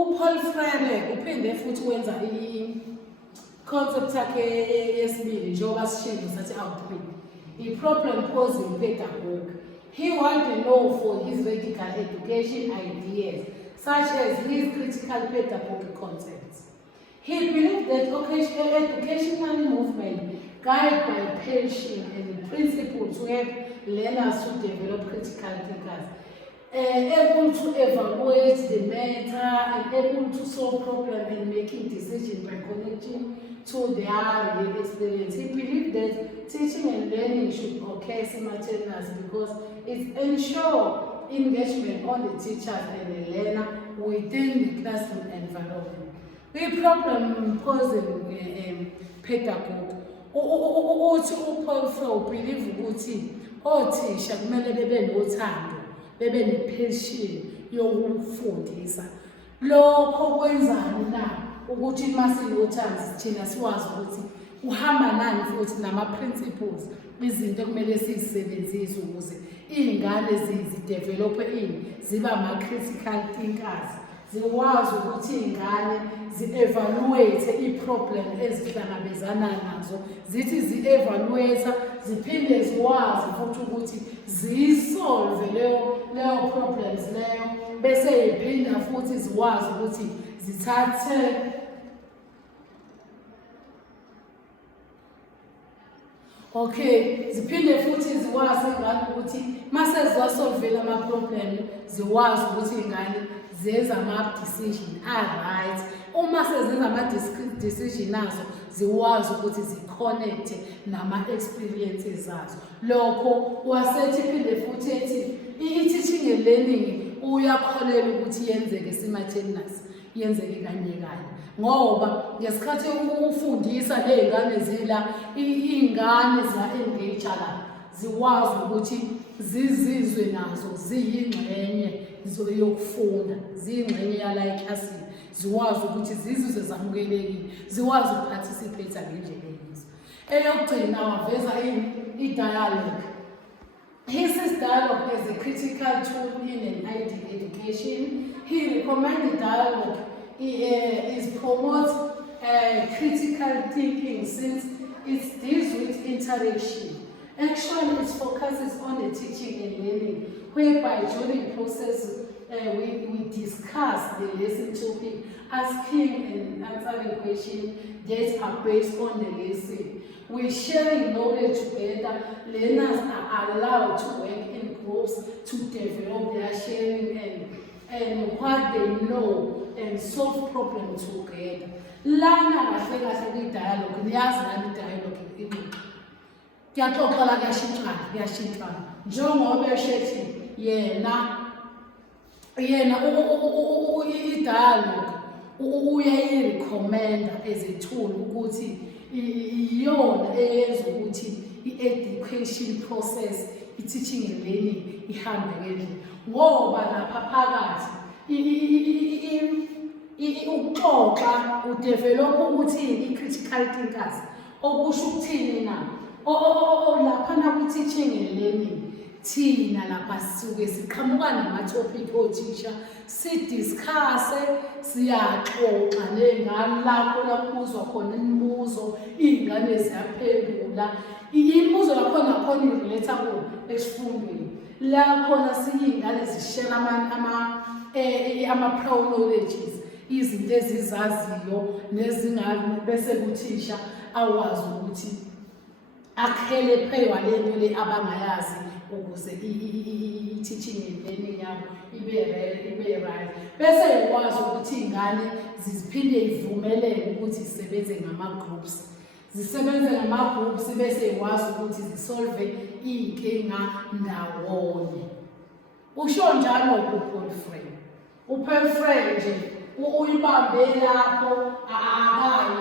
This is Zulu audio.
uPaul Freire uphinde futhi wenza i-concept yakhe yesibili njengoba sishilo sathi outbreak, i-problem posing pedagogue. He wanted to know for his radical education ideas, such as his critical pedagogic concepts. He believed that educational movement guided by passion and principles to help learners to develop critical thinkers, able to evaluate the matter and able to solve problems and making decisions by connecting to their real experience. He believed that teaching and learning should occur simultaneously because it ensures engagement on the teacher and the learner within the classroom environment. The problem posing pedagogue uthi uPaul Freire ubelieve ukuthi othisha kumele bebe nothando, bebe nepassion yokufundisa. Lokho kwenzani na ukuthi masinothando thina siwazi ukuthi uhamba nani futhi nama principles izinto kumele sizisebenzise ukuze izingane zidevelop ziba ama critical thinkers, zikwazi ukuthi izingane zi-evaluate i-problem ezihlangabezana nazo, zithi zi-evaluate ziphinde zikwazi futhi ukuthi ziyisolve leyo problems leyo, bese iphinda futhi zikwazi ukuthi zithathe ziphinde futhi zikwazi ingane ukuthi mase ziwasolvela ama-problem zikwazi ukuthi ingane zenza ama-decision right. Uma sezenza ama-decision nazo zikwazi ukuthi zi-connect nama-experiences zazo. Lokho wasethi phinde futhi ethi i-teaching and learning uyakholela ukuthi yenzeke simultaneous, yenzeke kanye kanye, ngoba ngesikhathi ufundisa lezingane zila izingane za-engage la zikwazi ukuthi zizizwe nazo ziyingxenye yokufunda, ziyingxenye yala eklasini, zikwazi ukuthi zizizwe zamukelekile, zikwazi ukuparticipate ngendlela eyizo. Eyokugcina waveza i-dialogue. He sees dialogue as a critical tool in an ideal education. He recommended dialogue is promotes critical thinking since it deals with interaction. Actually, it focuses on the teaching and learning, whereby during the process we discuss the lesson topic, asking and answering questions that are based on the lesson. We sharing knowledge together. Learners are allowed to work in groups to develop their sharing and what they know and solve problems together. Lana kahle kahle kwi-dialogue, niyazi nani i-dialogue inxoxo. Kuyaxoxa la kuyashintshana. Njengoba eshethi yena i-dialogue uyayirecommenda as a tool ukuthi iyona eyenza ukuthi i-education process, i-teaching and learning ihambe ngendlela, ngoba lapha phakathi ukuxoxa udevelop ukuthi i-critical thinkers, okusho ukuthini na laphana kwi-teaching and learning. Thina lapha sisuke siqhamuka nama-topic othisha sidiscusse, siyaxoxa ney'ngane lapho lapuzwa khona imibuzo, iy'ngane ziyaphendula. Imibuzo lakhona khona irelate esifundweni, la khona siy'ngane zishare ama-pro knowledges, izinto ezizaziyo nezingane, bese kuthisha awazi ukuthi akhele pheywa lento le abangayazi ukuze i-teaching and learning yabo ibe right. Bese ikwazi ukuthi iy'ngane ziphinde zivumeleke ukuthi zisebenze ngama-groups, bese ikwazi ukuthi zisolve iy'nkinga ndawonye. Usho njalo uPaul Freire. uPaul Freire nje uyibambe lapho akayi